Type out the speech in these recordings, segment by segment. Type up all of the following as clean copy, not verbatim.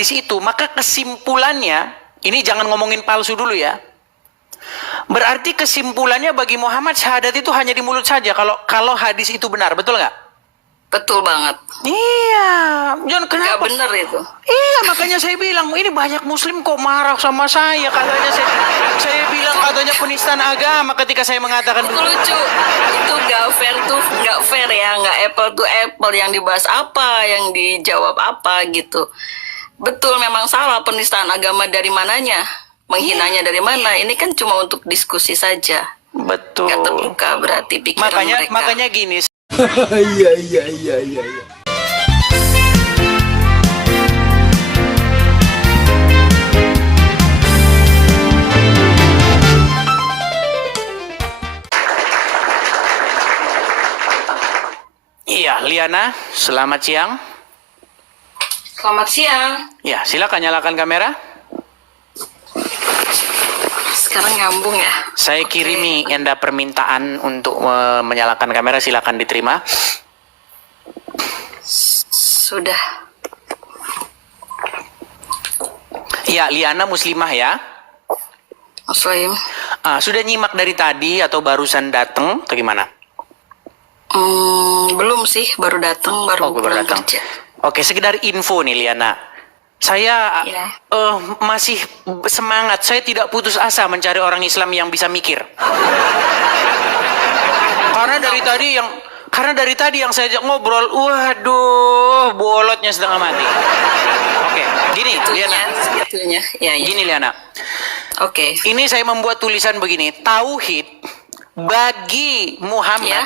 hadis itu, maka kesimpulannya, ini jangan ngomongin palsu dulu ya. Berarti kesimpulannya bagi Muhammad syahadat itu hanya di mulut saja kalau hadis itu benar, betul nggak? Betul banget. Iya, John, Gak kenapa? bener itu. Iya, makanya saya bilang ini banyak Muslim kok marah sama saya, katanya saya bilang katanya penistaan agama ketika saya mengatakan Itu lucu. Itu gak fair tuh, gak fair ya, gak apple to apple, yang dibahas apa, yang dijawab apa gitu. Betul, memang salah penistaan agama dari mananya, menghinanya dari mana. Ini kan cuma untuk diskusi saja. betul. Gak terbuka berarti pikiran mereka. Makanya gini. Iya, iya, iya, iya. Iya, Liana, selamat siang. Selamat siang. Ya, silakan nyalakan kamera. Sekarang nyambung ya. Saya kirimi Anda permintaan untuk menyalakan kamera, silakan diterima. Sudah. Ya, Liana muslimah ya. Muslim. Sudah nyimak dari tadi atau barusan datang atau gimana? Belum sih, baru datang, baru pulang datang. kerja. Oke, sekedar info nih Liana. Saya Ya. masih semangat. Saya tidak putus asa mencari orang Islam yang bisa mikir. Karena dari tadi yang saya ajak ngobrol, waduh, bolotnya setengah mati. Oke, gini Liana. Segitunya. Ya, ya. Gini Liana. Oke. Ini saya membuat tulisan begini. Tauhid bagi Muhammad Ya.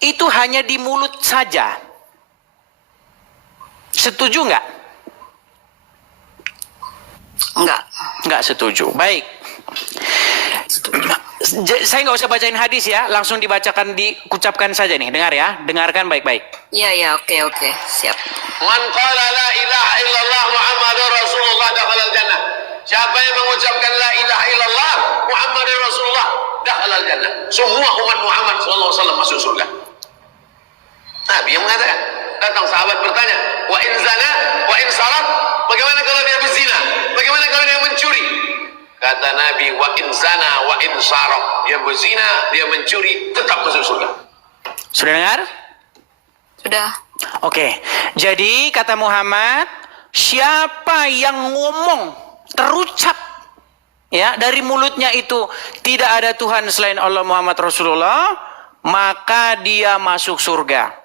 itu hanya di mulut saja. Setuju nggak? Nggak setuju. Baik. Saya nggak usah bacain hadis ya, langsung dibacakan, diucapkan saja nih. Dengar ya, dengarkan baik-baik. Iya, ya, oke. Siap. Man qala la ilaha illallah Muhammadur Rasulullah dakhalal jannah. Siapa yang mengucapkan la ilaha illallah Muhammadur Rasulullah dakhalal jannah. Semua umat Muhammad sallallahu alaihi wasallam masuk surga. Nabi yang mengatakan. Datang sahabat bertanya, wa in zana, wa in sarat, bagaimana kalau dia berzina? Bagaimana kalau dia mencuri? Kata Nabi, wa in zana, wa in sarat, dia berzina, dia mencuri, tetap masuk surga. Sudah dengar? Sudah. Oke, jadi kata Muhammad, siapa yang ngomong, terucap ya dari mulutnya itu tidak ada Tuhan selain Allah Muhammad Rasulullah, maka dia masuk surga.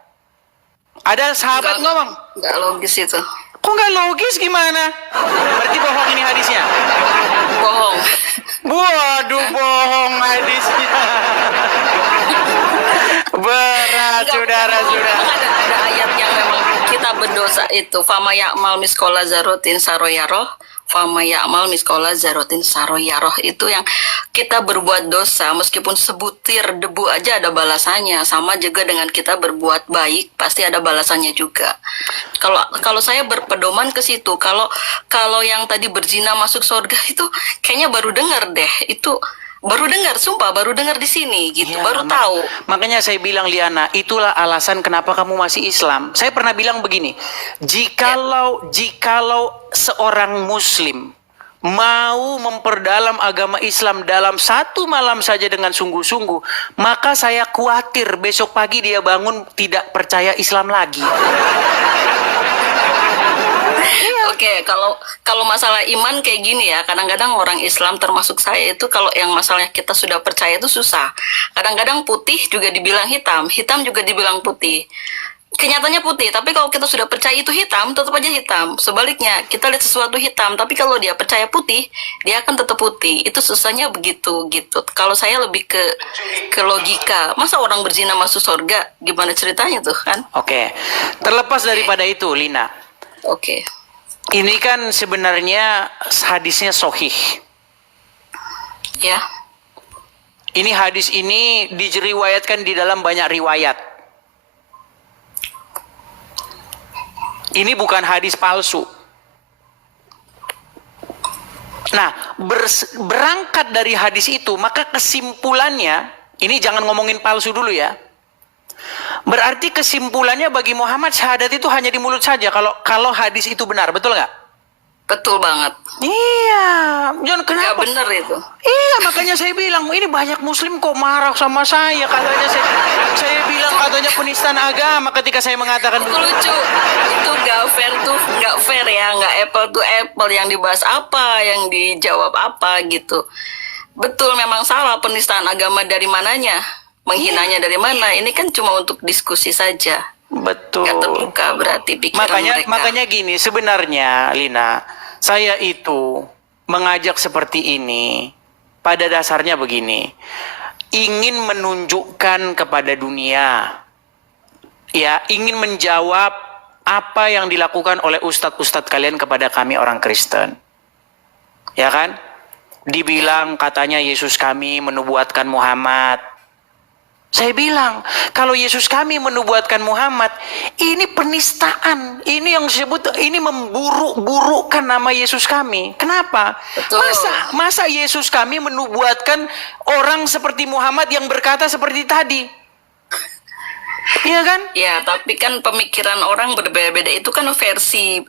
Ada sahabat ngomong, Nggak logis itu. kok nggak logis gimana? Berarti bohong ini hadisnya. Bohong. Waduh, bohong hadisnya. Berat, saudara-saudara. Ada ayat yang memang kita berdosa itu. Fama ya'mal miskola zarotin saroyaroh. Fama ya'mal miskola zarotin saroyaroh. Itu yang kita berbuat dosa, meskipun sebutir debu aja ada balasannya. Sama juga dengan kita berbuat baik, pasti ada balasannya juga. Kalau saya berpedoman ke situ, kalau yang tadi berzina masuk surga itu kayaknya baru dengar deh. Itu baru dengar, sumpah baru dengar di sini gitu, Ya, baru tahu. Makanya saya bilang Liana, itulah alasan kenapa kamu masih Islam. Saya pernah bilang begini, jikalau seorang Muslim mau memperdalam agama Islam dalam satu malam saja dengan sungguh-sungguh, maka saya khawatir besok pagi dia bangun tidak percaya Islam lagi. Oke, kalau masalah iman kayak gini ya, kadang-kadang orang Islam termasuk saya itu kalau yang masalahnya kita sudah percaya itu susah. Kadang-kadang putih juga dibilang hitam, hitam juga dibilang putih. Kenyataannya putih, tapi kalau kita sudah percaya itu hitam, tetap aja hitam. Sebaliknya, kita lihat sesuatu hitam, tapi kalau dia percaya putih, dia akan tetap putih. Itu susahnya begitu gitu. Kalau saya lebih ke logika. Masa orang berzina masuk surga? Gimana ceritanya tuh kan? Oke, terlepas daripada itu Lina, Oke. ini kan sebenarnya hadisnya sahih. Ya. Ini hadis ini diriwayatkan di dalam banyak riwayat. Ini bukan hadis palsu. Nah, berangkat dari hadis itu, maka kesimpulannya, ini jangan ngomongin palsu dulu ya. Berarti kesimpulannya bagi Muhammad syahadat itu hanya di mulut saja kalau hadis itu benar, betul nggak? Betul banget. Iya, John, Nggak kenapa? bener itu. Iya, makanya saya bilang ini banyak muslim kok marah sama saya. Katanya saya bilang katanya penistaan agama ketika saya mengatakan Itu lucu. Itu nggak fair tuh, nggak fair ya, nggak apple to apple, yang dibahas apa, yang dijawab apa gitu. Betul, memang salah, penistaan agama dari mananya, menghinanya dari mana. Ini kan cuma untuk diskusi saja. betul. Nggak terbuka berarti pikiran mereka. Makanya gini, sebenarnya Lina, saya itu mengajak seperti ini pada dasarnya begini. Ingin menunjukkan kepada dunia, ya, ingin menjawab apa yang dilakukan oleh ustadz-ustadz kalian kepada kami orang Kristen. Ya kan? Dibilang katanya Yesus kami menubuatkan Muhammad. Saya bilang, kalau Yesus kami menubuatkan Muhammad, ini penistaan. Ini yang disebut, ini memburuk-burukkan nama Yesus kami. Kenapa? Betul. Masa Yesus kami menubuatkan orang seperti Muhammad yang berkata seperti tadi? Iya kan? Ya, tapi kan pemikiran orang berbeda-beda. Itu kan versi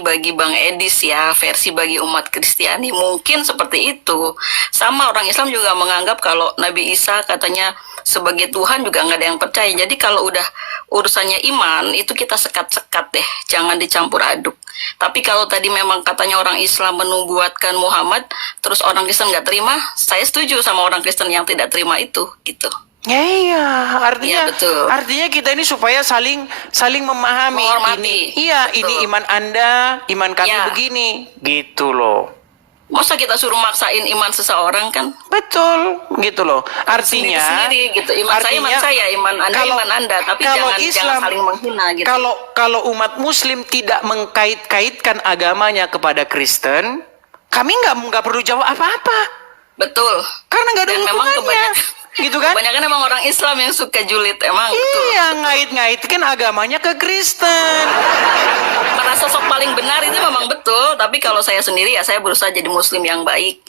bagi Bang Edis ya, versi bagi umat Kristiani mungkin seperti itu. Sama orang Islam juga menganggap kalau Nabi Isa katanya sebagai Tuhan juga nggak ada yang percaya. Jadi kalau udah urusannya iman itu kita sekat-sekat deh, jangan dicampur aduk. Tapi kalau tadi memang katanya orang Islam menubuatkan Muhammad, terus orang Kristen nggak terima, saya setuju sama orang Kristen yang tidak terima itu, gitu. Ya, iya, artinya Iya, betul. artinya kita ini supaya saling memahami. Menghormati. Ini Betul. iman Anda, iman kami Ya. begini, gitu loh. Masa kita suruh maksain iman seseorang kan? Betul, gitu loh. Artinya Sendiri-sendiri gitu. Iman saya, iman Anda, iman Anda. Tapi kalau jangan saling menghina gitu. Kalau umat Muslim tidak mengkait-kaitkan agamanya kepada Kristen, kami nggak perlu jawab apa-apa, Betul. karena nggak ada Dan memang hubungannya, gitu kan? kebanyakan emang orang Islam yang suka julid, emang betul. Iya, ngait-ngaitkan agamanya ke Kristen. Merasa sok paling benar itu memang betul, tapi kalau saya sendiri ya saya berusaha jadi muslim yang baik.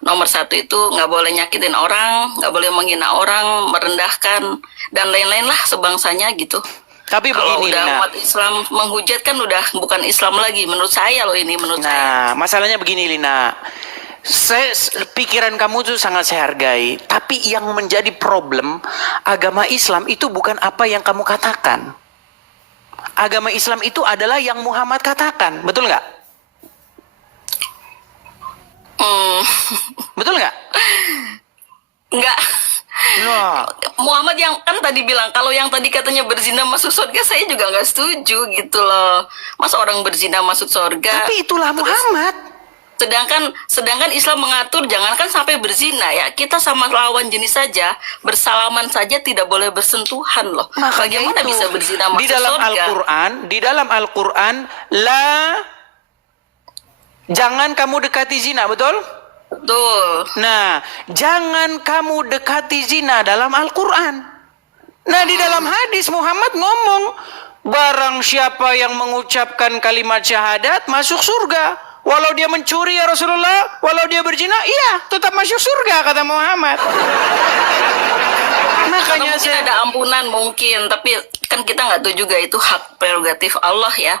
Nomor satu itu nggak boleh nyakitin orang, nggak boleh menghina orang, merendahkan, dan lain-lain lah sebangsanya gitu. Tapi Kalau begini, udah Lina. umat Islam menghujat kan udah bukan Islam lagi, menurut saya loh ini, menurut saya. Nah, masalahnya begini, Lina. Pikiran kamu tuh sangat saya hargai, tapi yang menjadi problem agama Islam itu bukan apa yang kamu katakan. Agama Islam itu adalah yang Muhammad katakan, betul nggak? Betul nggak? Enggak. Nah, Muhammad yang kan tadi bilang kalau yang tadi katanya berzina masuk surga, saya juga nggak setuju gitu loh. Masa orang berzina masuk surga? tapi itulah Terus, Muhammad. sedangkan Islam mengatur jangankan sampai berzina ya, kita sama lawan jenis saja bersalaman saja tidak boleh bersentuhan loh. Makanya Bagaimana itu, bisa berzina masuk di dalam surga? Al-Quran, jangan kamu dekati zina, betul? Betul. Nah, jangan kamu dekati zina dalam Al-Quran. Nah, di dalam hadis Muhammad ngomong, barang siapa yang mengucapkan kalimat syahadat masuk surga. Walau dia mencuri ya Rasulullah, walau dia berzina, iya tetap masuk surga kata Muhammad. Atau Makanya mungkin saya ada ampunan mungkin, tapi kan kita nggak tahu juga itu hak prerogatif Allah ya.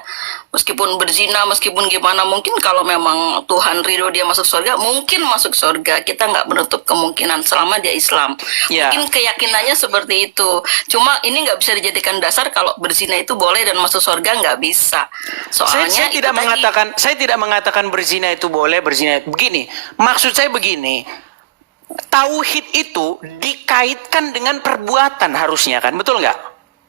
Meskipun berzina, meskipun gimana, mungkin kalau memang Tuhan ridho dia masuk surga, mungkin masuk surga. Kita nggak menutup kemungkinan selama dia Islam. Ya. Mungkin keyakinannya seperti itu. Cuma ini nggak bisa dijadikan dasar kalau berzina itu boleh dan masuk surga, nggak bisa. Soalnya saya itu tidak tadi. saya tidak mengatakan berzina itu boleh, berzina begini. Maksud saya begini. Tauhid itu dikaitkan dengan perbuatan harusnya kan, betul nggak?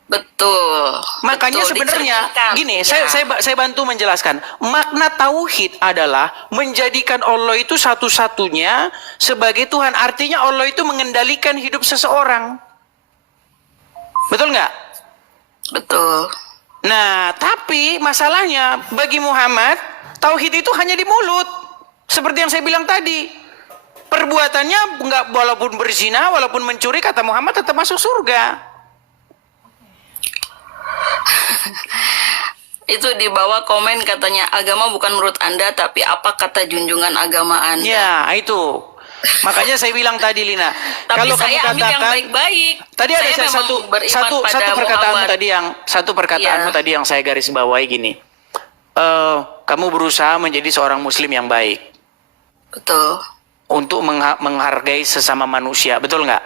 Betul. Makanya Betul, sebenarnya dicerminkan. gini, Ya. saya bantu menjelaskan. Makna tauhid adalah menjadikan Allah itu satu-satunya sebagai Tuhan. Artinya Allah itu mengendalikan hidup seseorang. Betul nggak? Betul. Nah, tapi masalahnya bagi Muhammad, tauhid itu hanya di mulut. Seperti yang saya bilang tadi. Perbuatannya nggak, walaupun berzina, walaupun mencuri, kata Muhammad tetap masuk surga. Itu di bawah komen katanya, agama bukan menurut Anda, tapi apa kata junjungan agama Anda. Ya, itu. Makanya saya bilang tadi, Lina, Tapi kalau saya kamu ambil yang katakan baik-baik. tadi ada Saya memang satu beriman pada perkataanmu Muhammad. tadi yang satu perkataanmu Iya. tadi yang saya garis bawahi gini. kamu berusaha menjadi seorang muslim yang baik. Betul. Untuk menghargai sesama manusia, betul nggak?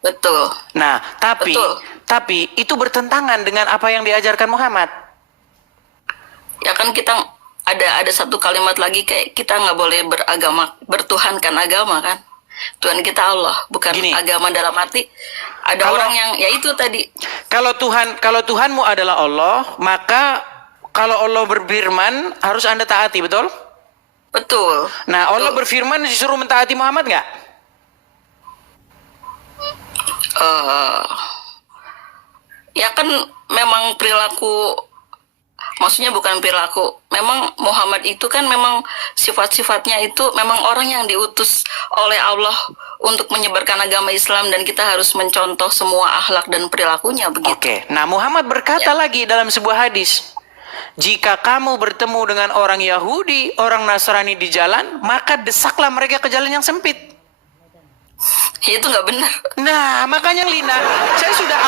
Betul. Nah, Betul. tapi itu bertentangan dengan apa yang diajarkan Muhammad. Ya kan kita ada satu kalimat lagi kayak kita nggak boleh bertuhankan agama kan. Tuhan kita Allah, bukan Gini. agama dalam arti ada Kalau- orang yang ya itu tadi. Kalau Tuhanmu adalah Allah, maka kalau Allah berfirman harus Anda taati, betul? Betul. Nah, Allah Betul. berfirman disuruh mentaati Muhammad nggak? Ya kan memang perilaku, maksudnya bukan perilaku, memang Muhammad itu kan memang sifat-sifatnya itu memang orang yang diutus oleh Allah untuk menyebarkan agama Islam dan kita harus mencontoh semua akhlak dan perilakunya begitu. Oke. Nah, Muhammad berkata lagi dalam sebuah hadis, jika kamu bertemu dengan orang Yahudi, orang Nasrani di jalan, maka desaklah mereka ke jalan yang sempit. Ya, itu nggak benar. Nah, makanya Lina, saya sudah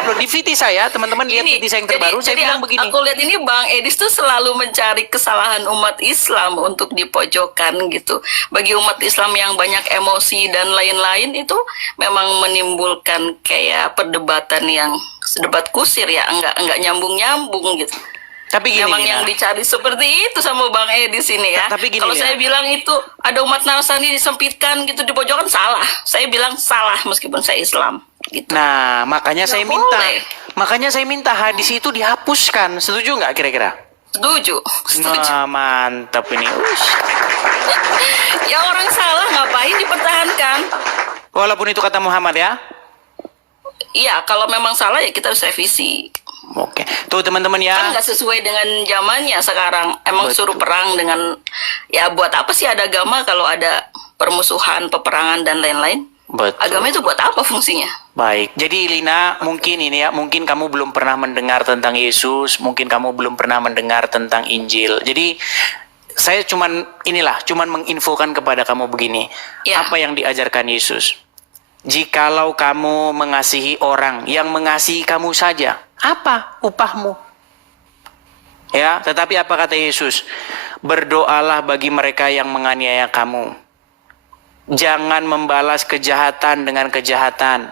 upload di VT saya, teman-teman lihat VT saya yang terbaru, saya bilang begini. Aku lihat ini Bang Edis tuh selalu mencari kesalahan umat Islam untuk dipojokkan gitu. Bagi umat Islam yang banyak emosi dan lain-lain itu memang menimbulkan kayak perdebatan yang debat kusir ya, enggak nyambung-nyambung gitu. Tapi gini, Memang Lina. yang dicari seperti itu sama Bang Edis ini ya. Tapi gini, kalau Lina. saya bilang itu ada umat Nasrani disempitkan gitu, dipojokkan, salah. Saya bilang salah meskipun saya Islam gitu. Nah, makanya Nggak saya minta, boleh. hadis itu dihapuskan. Setuju nggak kira-kira? Setuju. Nah, mantap ini. Ush. Ya orang salah ngapain dipertahankan? Walaupun itu kata Muhammad ya. Iya, kalau memang salah ya kita harus revisi. Oke, tuh teman-teman Kan ya. nggak sesuai dengan zamannya sekarang. Emang Betul. suruh perang dengan, ya buat apa sih ada agama kalau ada permusuhan, peperangan dan lain-lain? Betul. Agama itu buat apa fungsinya? Baik, jadi Lina, mungkin ini ya, mungkin kamu belum pernah mendengar tentang Yesus, mungkin kamu belum pernah mendengar tentang Injil. Jadi saya cuman menginfokan kepada kamu begini, Ya. apa yang diajarkan Yesus. Jikalau kamu mengasihi orang yang mengasihi kamu saja, apa upahmu? Ya, tetapi apa kata Yesus? Berdoalah bagi mereka yang menganiaya kamu. Jangan membalas kejahatan dengan kejahatan.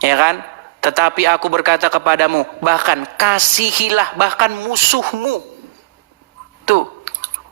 Ya kan? Tetapi aku berkata kepadamu, bahkan kasihilah bahkan musuhmu. Tuh,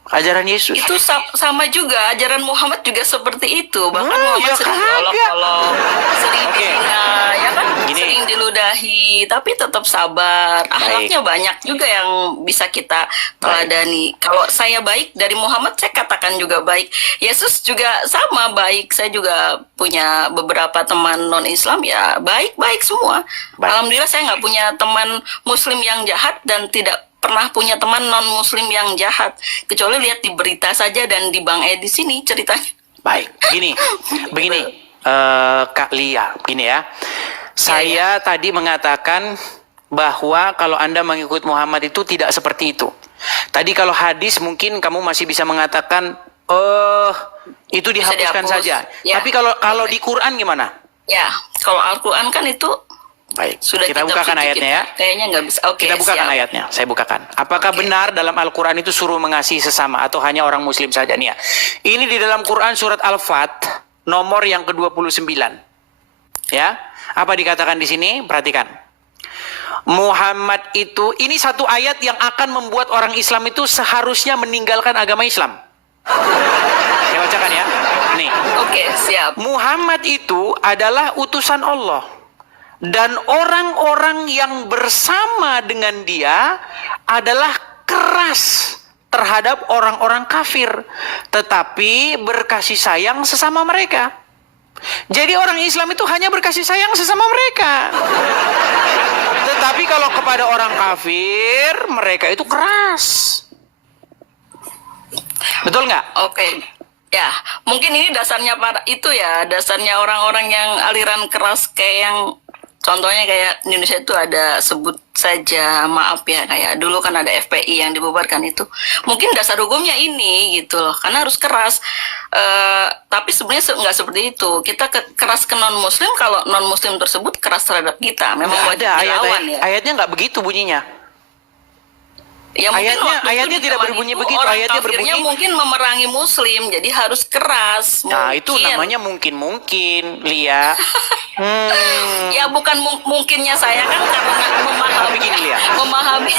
ajaran Yesus. Itu sama juga, ajaran Muhammad juga seperti itu. Bahkan Hmm, Muhammad ya sering kagak. diolok-olok, sering Oke. dihina, ya kan? Gini. Sering diludahi, tapi tetap sabar. Akhlaknya banyak juga yang bisa kita teladani. Kalau saya baik dari Muhammad, saya katakan juga baik. Yesus juga sama baik. Saya juga punya beberapa teman non-Islam, ya baik-baik semua. Baik. Alhamdulillah saya nggak punya teman Muslim yang jahat dan tidak pernah punya teman non-Muslim yang jahat. Kecuali lihat di berita saja dan di Bang Edi sini ceritanya. Baik, begini, Kak Lia, begini ya. Saya tadi mengatakan bahwa kalau Anda mengikut Muhammad itu tidak seperti itu. Tadi kalau hadis mungkin kamu masih bisa mengatakan, itu dihapuskan dihapus. saja. Ya. Tapi kalau di Quran gimana? Ya, kalau Al-Quran kan itu Baik, sudah kita bukakan bikin. ayatnya ya. Kayaknya nggak bisa. Oke, Kita bukakan siap. ayatnya, saya bukakan. Apakah Oke. benar dalam Al-Quran itu suruh mengasihi sesama atau hanya orang muslim saja nih ya? Ini di dalam Quran surat Al-Fat nomor yang ke-29. Ya, apa dikatakan di sini? Perhatikan. Muhammad itu, ini satu ayat yang akan membuat orang Islam itu seharusnya meninggalkan agama Islam. Saya bacakan ya. Nih. Oke, siap. Muhammad itu adalah utusan Allah. Dan orang-orang yang bersama dengan dia adalah keras terhadap orang-orang kafir. Tetapi berkasih sayang sesama mereka. Jadi orang Islam itu hanya berkasih sayang sesama mereka. Tetapi kalau kepada orang kafir, mereka itu keras. Betul nggak? Oke. Ya, mungkin ini dasarnya dasarnya orang-orang yang aliran keras kayak yang contohnya kayak di Indonesia itu ada, sebut saja maaf ya, kayak dulu kan ada FPI yang dibubarkan itu. Mungkin dasar hukumnya ini gitu loh, karena harus keras. Tapi sebenarnya nggak seperti itu. Kita keras ke non Muslim kalau non Muslim tersebut keras terhadap kita. Memang Nggak wajib ada dilawan ya. ayatnya nggak begitu bunyinya. Ya mungkin Ayatnya tidak berbunyi begitu. Orang Ayatnya kafirnya berbunyi. mungkin memerangi Muslim, jadi harus keras. Nah, itu Mungkin. namanya mungkin Lia. Ya bukan mungkinnya saya kan karena Tapi gini, Lia. memahami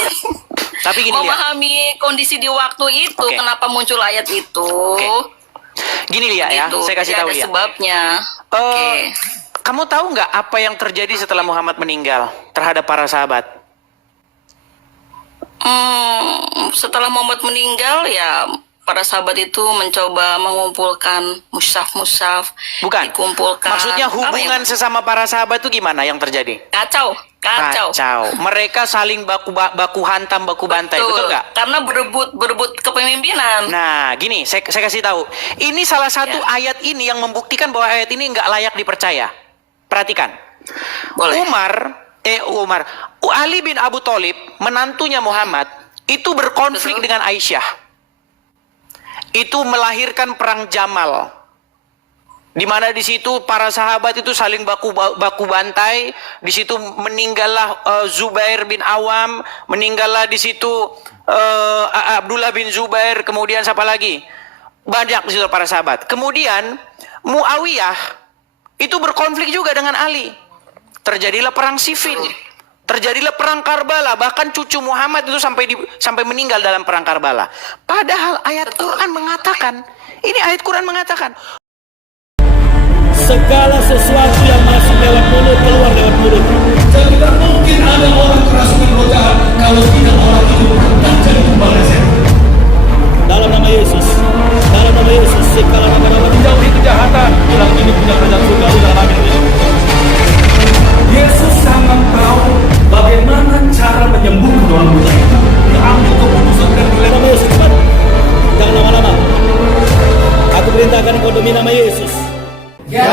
Tapi gini, Lia. memahami kondisi di waktu itu, Oke. kenapa muncul ayat itu. Gini, Lia, ya. Gitu. Saya kasih Jadi tahu, ada Lia. sebabnya. Eh, Oke. Kamu tahu nggak apa yang terjadi setelah Muhammad meninggal terhadap para sahabat? Setelah Muhammad meninggal ya para sahabat itu mencoba mengumpulkan mushaf Bukan. dikumpulkan. Maksudnya Apa hubungan ya? sesama para sahabat itu gimana yang terjadi? Kacau. Mereka saling baku hantam, baku bantai, betul nggak? Karena berebut kepemimpinan. Nah, gini, saya kasih tahu. Ini salah satu Ya. ayat ini yang membuktikan bahwa ayat ini nggak layak dipercaya. Perhatikan. Boleh. Ali bin Abu Thalib, menantunya Muhammad, itu berkonflik Betul. dengan Aisyah. Itu melahirkan perang Jamal. Di mana di situ para sahabat itu saling baku bantai. Di situ meninggallah Zubair bin Awam, meninggallah di situ Abdullah bin Zubair, kemudian siapa lagi? Banyak di situ para sahabat. Kemudian Muawiyah itu berkonflik juga dengan Ali. Terjadilah perang sifin. Terjadilah perang Karbala, bahkan cucu Muhammad itu sampai meninggal dalam perang Karbala. Padahal ayat Quran mengatakan, ini ayat Quran mengatakan, segala sesuatu yang masuk lewat mulut keluar lewat mulut. Tidak mungkin ada orang kerasukan roh jahat kalau tidak orang itu bekerja jadi kembali sehat. Dalam nama Yesus, dalam nama Yesus, segala nama Jauhi kejahatan, bilang ini punya kerajaan surga dalam amin. Yesus sangat tahu bagaimana cara menyembuhkan orang buta itu. Diambil keputusan dan nama Yesus, cepat. Jangan lama-lama. Aku perintahkan kau demi nama Yesus. Ya